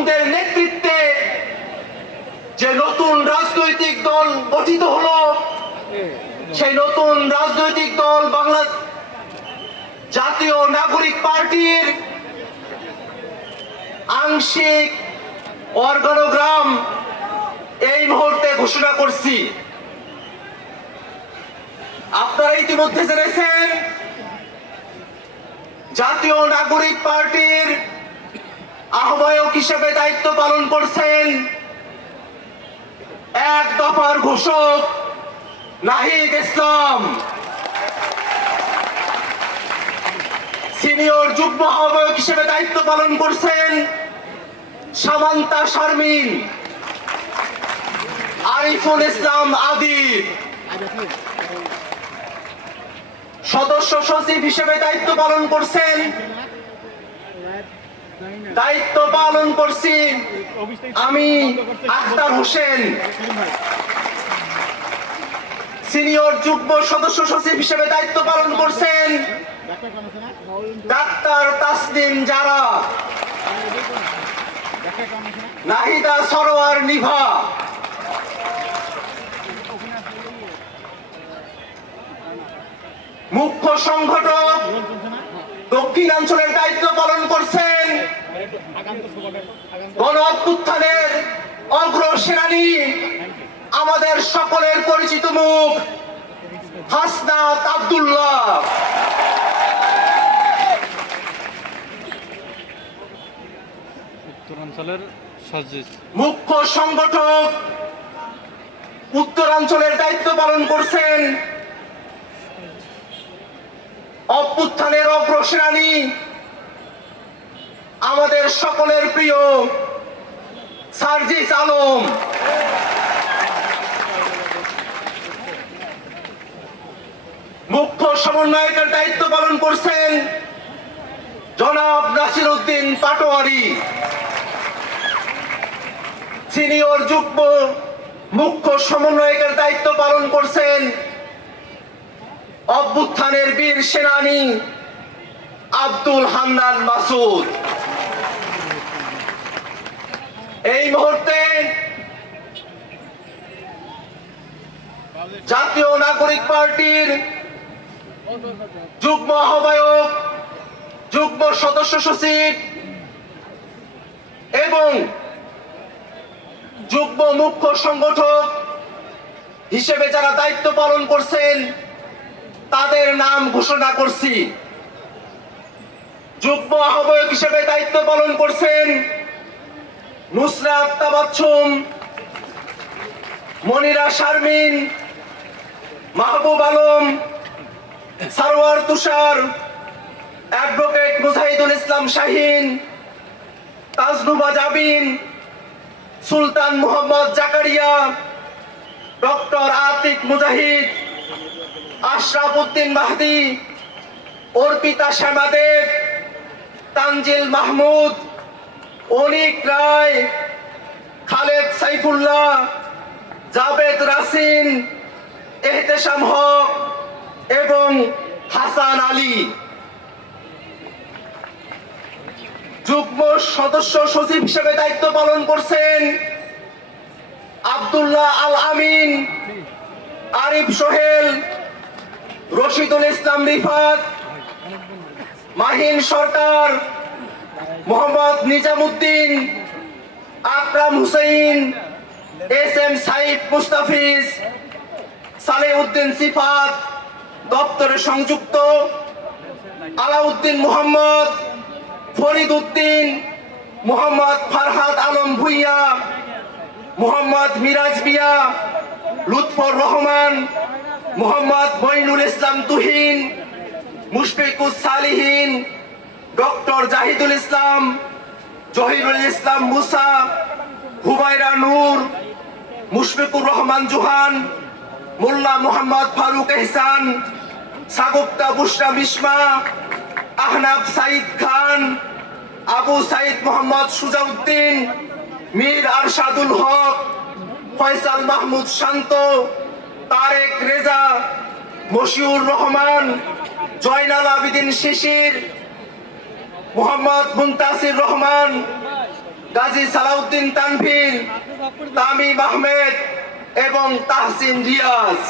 মামুনদের নেতৃত্বে যে নতুন রাজনৈতিক দল গঠিত হলো, সেই নতুন রাজনৈতিক দল বাংলা জাতীয় নাগরিক পার্টির আংশিক অর্গানোগ্রাম এই মুহূর্তে ঘোষণা করছি। আপনারা ইতিমধ্যে জেনেছেন, জাতীয় নাগরিক পার্টির হিসেবে দায়িত্ব পালন করছেন। এক দফার ঘোষক নাহিদ ইসলাম। সিনিয়র যুগ্ম আহ্বায়ক হিসেবে দায়িত্ব পালন করছেন সামান্তা শারমিন, আরিফুল ইসলাম আদিব সদস্য সচিব হিসেবে দায়িত্ব পালন করছেন দায়িত্ব পালন করছি আমি আখতার হোসেন। সিনিয়র যুগ্ম সদস্য সচিব হিসেবে দায়িত্ব পালন করছেন ডাক্তার তাসনিম জারা, নাহিদা সরোয়ার নিভা। মুখ্য সংগঠক দক্ষিণাঞ্চলের দায়িত্ব পালন করছেন গণ অভ্যুত্থানের অগ্রসেনানী আমাদের সকলের পরিচিত মুখ হাসনাত আব্দুল্লাহ। উত্তরাঞ্চলের মুখ্য সংগঠক উত্তরাঞ্চলের দায়িত্ব পালন করছেন। অগ্রসেনানী আমাদের সকলের প্রিয় সার্জিস আলম। মুখ্য সমন্বয়কের দায়িত্ব পালন করছেন জনাব নাসির উদ্দিন পাটোয়ারি। সিনিয়র যুগ্ম মুখ্য সমন্বয়কের দায়িত্ব পালন করছেন অভ্যুত্থানের বীর সেনানী আব্দুল হান্নান মাসুদ। এই মুহূর্তে জাতীয় নাগরিক পার্টির যুগ্ম আহ্বায়ক, যুগ্ম সদস্য সচিব এবং যুগ্ম মুখ্য সংগঠক হিসেবে যারা দায়িত্ব পালন করছেন, তাদের নাম ঘোষণা করছি। যুগ্ম আহ্বায়ক হিসেবে দায়িত্ব পালন করছেন নুসরাত মনিরা শারমিন, মাহবুব আলম, সারোয়ার তুষার, অ্যাডভোকেট মুজাহিদুল ইসলাম শাহিন, তাজনুবা জাবিন, সুলতান মোহাম্মদ জাকারিয়া, ডক্টর আতিক মুজাহিদ, আশরাফ উদ্দিন মাহদি, অর্পিতা শ্যামাদেব তানজিল মাহমুদ, অনিক রায়, খালেদ সাইফুল্লাহ, জাবেদ রাসিন, এহতেশাম হক এবং হাসান আলী। যুগ্ম সদস্য সচিব হিসেবে দায়িত্ব পালন করছেন আব্দুল্লাহ আল আমিন, আরিফ সোহেল, রশিদুল ইসলাম রিফাত মাহিন সরকার, মোহাম্মদ নিজামুদ্দিন, আকরাম হুসেইন, এস এম সাইফ মুস্তাফিজ, সালেউদ্দিন সিফাত, দপ্তরে সংযুক্ত, আলাউদ্দিন মোহাম্মদ ফরিদ উদ্দিন মোহাম্মদ ফারহাদ আলম ভুইয়া, মোহাম্মদ মিরাজ মিয়া, লুৎফর রহমান, মোহাম্মদ মইনুল ইসলাম তুহিন মুশফিকুস সালিহিন, ডক্টর জাহিদুল ইসলাম, জহিরুল ইসলাম মুসা হুমায়রা নূর, মুশফিকুর রহমান জুহান, মোল্লা মোহাম্মদ ফারুক এহসান, সাগুপ্তা বুশরা বিস্মা আহনাব সাইদ খান, আবু সাইদ মোহাম্মদ সুজাউদ্দিন, মীর আরশাদুল হক, ফয়সাল মাহমুদ শান্ত, তারেক রেজা, মশিউর রহমান জয়নাল আবিদিন শিশির মোহাম্মদ মুন্তাসির রহমান গাজী সালাউদ্দিন তানভীর তামিম আহমেদ এবং তাহসিন রিয়াজ।